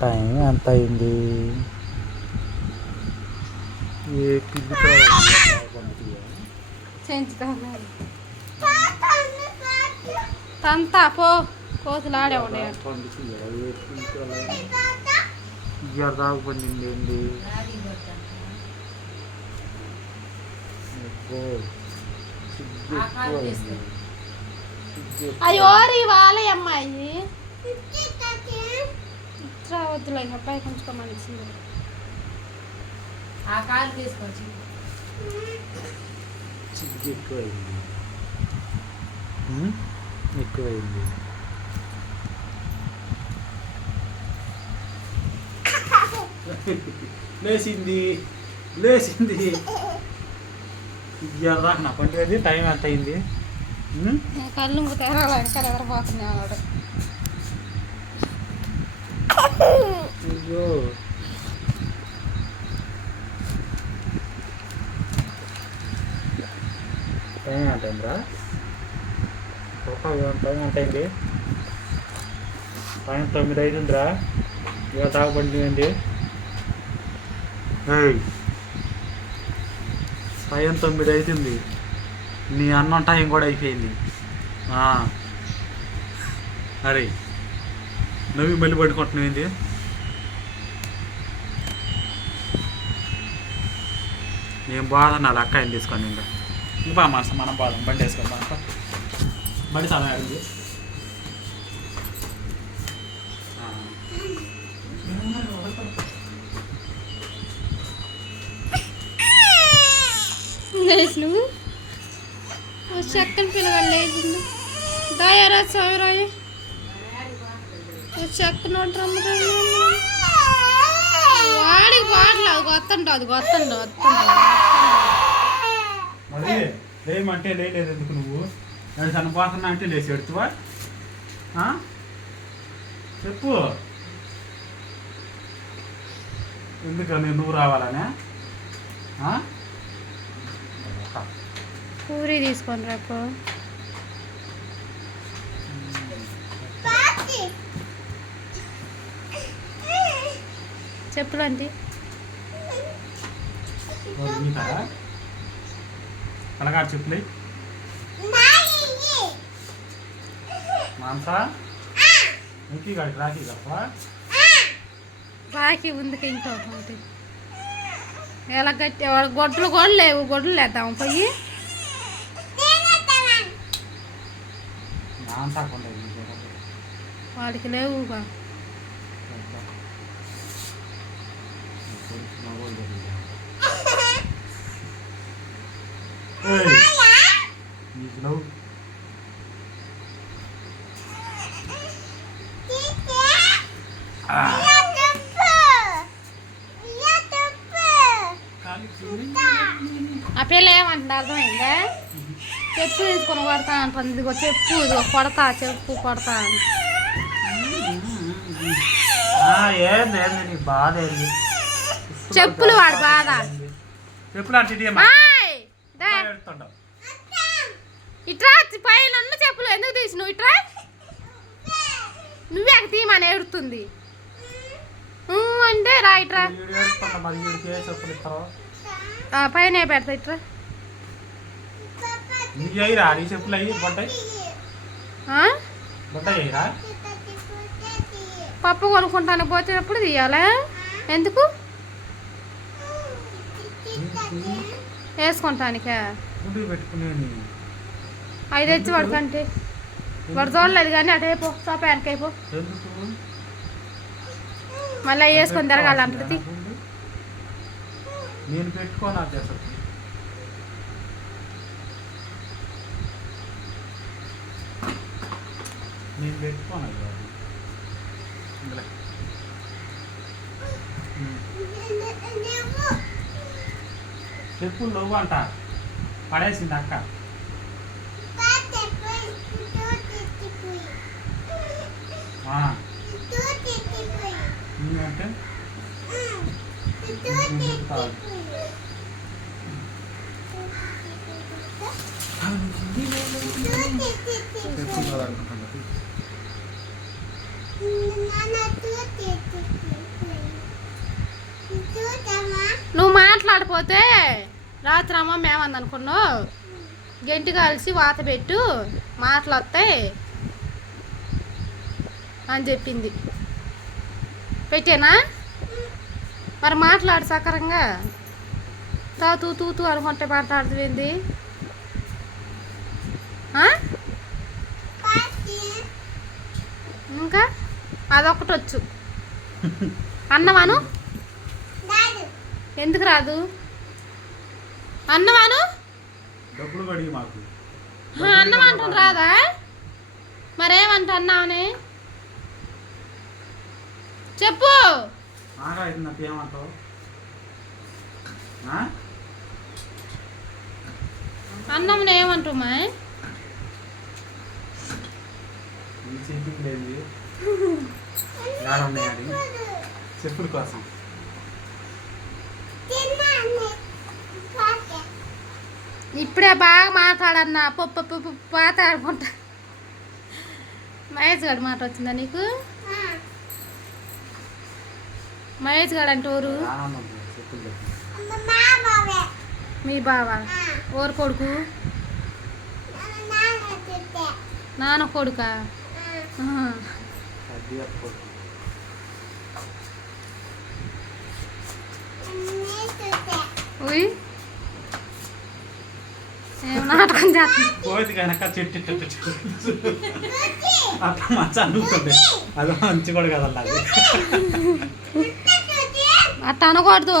Time ఎంత అయింది? ఏ పిల్లి తంతా పో కోతులు ఆడే ఉండే దాగుపడింది ఏంటి? అయ్యోరి వాళ్ళే అమ్మాయి వద్దులే అబ్బాయి కొంచెం మంచిది ఆ కాలు తీసుకొచ్చి ఎక్కువైంది. లేచింది లేచింది ఇయ్యాల నా పండుగ. టైం ఎంత అయింది? కళ్ళు తెరాలి ఇక్కడ ఎవరు పోతున్నాయి వాడు. అయ్యో టైం ఎంత అయిందిరా? టైం ఎంత అయింది? టైం 9 అవుతుందిరా. ఇక తాగబడి ఏంటి? టైం 9 అవుతుంది. నీ అన్నం టైం కూడా అయిపోయింది. అరే నవ్వి మళ్ళీ పడుకుంటున్నావు ఏంటి? నేను బాధన్నాను అక్క ఏం తీసుకొని ఇంకా మనసు మనం బాధ బండి వేసుకోండి. మనకు బండి చాలా అడిగింది. నువ్వు చక్కని పిల్లగాడు లేచిండు దాయారా చవరాయి చక్కన వాడికి పాటలు అది గొత్తండు అది గొత్తండు మరి లేమంటే లేదు ఎందుకు నువ్వు నేను చనిపోతున్నా అంటే లేచి ఎడుతువా? చెప్పు ఎందుకని నువ్వు రావాలనే? పూరి తీసుకొని రేపు చెప్పులండి కలగాడు చెప్పులే మాంసా నీకు కాడికి రాఖీ కప్పా రాఖీ ముందుకు ఇంకో ఒకటి ఎలా గట్టి గొడ్లు కూడా లేవు. గొడ్లు లేద్దాం పోయి వాడికి లేవుగా. ఆ పిల్ల ఏమంటుంది అర్థమైందా? చెప్పు తీసుకొని కొడతా అంటుంది. ఇదిగో చెప్పు ఇదిగో కొడతా చెప్పు కొడతా అని. బాధ చెప్పులు వాడు బాధ. చెప్పులు ఇట్రా పైన ఉన్న చెప్పులు ఎందుకు తీసి నువ్వు ఇట్రా నువ్వే తీయమని ఏడుతుంది అంటే రా ఇట్రా పైన పెడతా ఇట్రా చెప్పులు అయ్యి పప్పు కొనుక్కుంటాను పోతేటప్పుడు తీయాలా? ఎందుకు వేసుకుంటానికా? అవి తెచ్చి వాడుకంటే వాడు చూడలేదు కానీ అటైపో సోపానికి అయిపో మళ్ళీ వేసుకొని తిరగాలంటది. నేను పెట్టుకోనా నేను పెట్టుకోనా చెప్పులు నువ్వు అంట పడేసింది అక్క. అంటే చెప్పులు అనుకుంటున్నా మాట్లాడిపోతే రాత్రి అమ్మ మేమందనుకున్నావు గెంటి కలిసి వాత పెట్టు మాటలు వస్తాయి అని చెప్పింది. పెట్టేనా మరి మాట్లాడు సకరంగా. తూ తూ తూ అనుకుంటే మాట్లాడుతుంది. ఇంకా అదొకటి వచ్చు. అన్నవాను ఎందుకు రాదు? అన్నవాను అన్నం అంటుంది రాదా? మరేమంట అన్నావని చెప్పు. అన్నం ఏమంటుమా? చెప్పుల కోసం ఇప్పుడే బాగా మాట్లాడన్నా పప్పు మాట్లాడుకుంటా. మహేష్ గారు మాట వచ్చిందా నీకు? మహేష్ గారు అంటే ఊరు మీ బావా? ఊరు కొడుకు నాన్న కొడుకా? ఉయ్ ఏం నాటకం పోయింది కనుక చెట్టు అట్లా మంచి అనుకుంటుంది. అది మంచి కూడా కదల్లా అట్ట అనకూడదు.